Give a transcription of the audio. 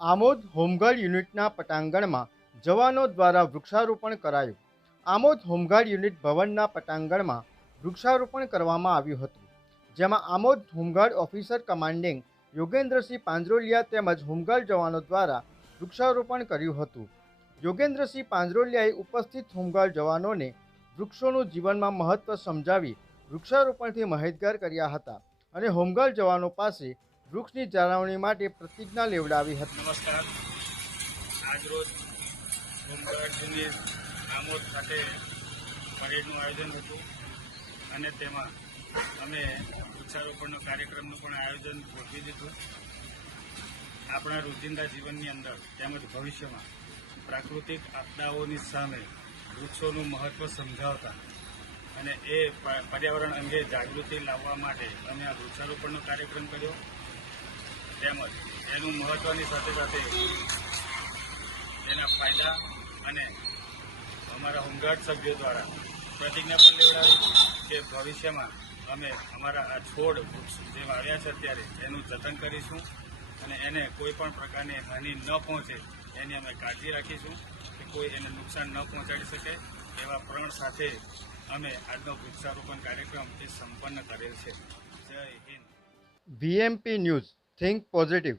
Amod home guard યુનિટના પટાંગણમાં જવાનો દ્વારા વૃક્ષારોપણ કરાયું. આમોદ હોમગાર્ડ યુનિટ ભવનના પટાંગણમાં વૃક્ષારોપણ કરવામાં આવ્યું હતું, જેમાં Amod home guard officer commanding Yogendrasinh Panjroliya તેમજ હોમગાર્ડ જવાનો દ્વારા વૃક્ષારોપણ કર્યું હતું. યોગેન્દ્રસિંહ પાંજરોલિયાએ ઉપસ્થિત હોમગાર્ડ જવાનોને વૃક્ષોનું જીવનમાં મહત્વ સમજાવી વૃક્ષારોપણથી માહિતગાર કર્યા હતા અને હોમગાર્ડ જવાનો પાસે વૃક્ષની જાળવણી માટે પ્રતિજ્ઞા લેવડાવી હતી. નમસ્કાર. આજરોજ યુનિટ આમોદ ખાતે પરેડનું આયોજન હતું અને તેમાં અમે વૃક્ષારોપણનો કાર્યક્રમનું પણ આયોજન ગોઠવી દીધું. આપણા રોજિંદા જીવનની અંદર તેમજ ભવિષ્યમાં પ્રાકૃતિક આપદાઓની સામે વૃક્ષોનું મહત્વ સમજાવતા અને એ પર્યાવરણ અંગે જાગૃતિ લાવવા માટે અમે આ વૃક્ષારોપણનો કાર્યક્રમ કર્યો. તેમજ એનું મહત્વની સાથે સાથે તેના ફાયદા અને અમારા હોમગાર્ડ સભ્યો દ્વારા પ્રતિજ્ઞા પણ લેવડાવી કે ભવિષ્યમાં અમે અમારા આ છોડ વૃક્ષ જે વાવ્યા છે અત્યારે, એનું જતન કરીશું અને એને કોઈ પણ પ્રકારની હાનિ ન પહોંચે એની અમે કાળજી રાખીશું કે કોઈ એને નુકસાન ન પહોંચાડી શકે એવા પ્રણ સાથે અમે આજનો વૃક્ષારોપણ કાર્યક્રમ એ સંપન્ન કરેલ છે. Jai Hind. VMP news. think positive.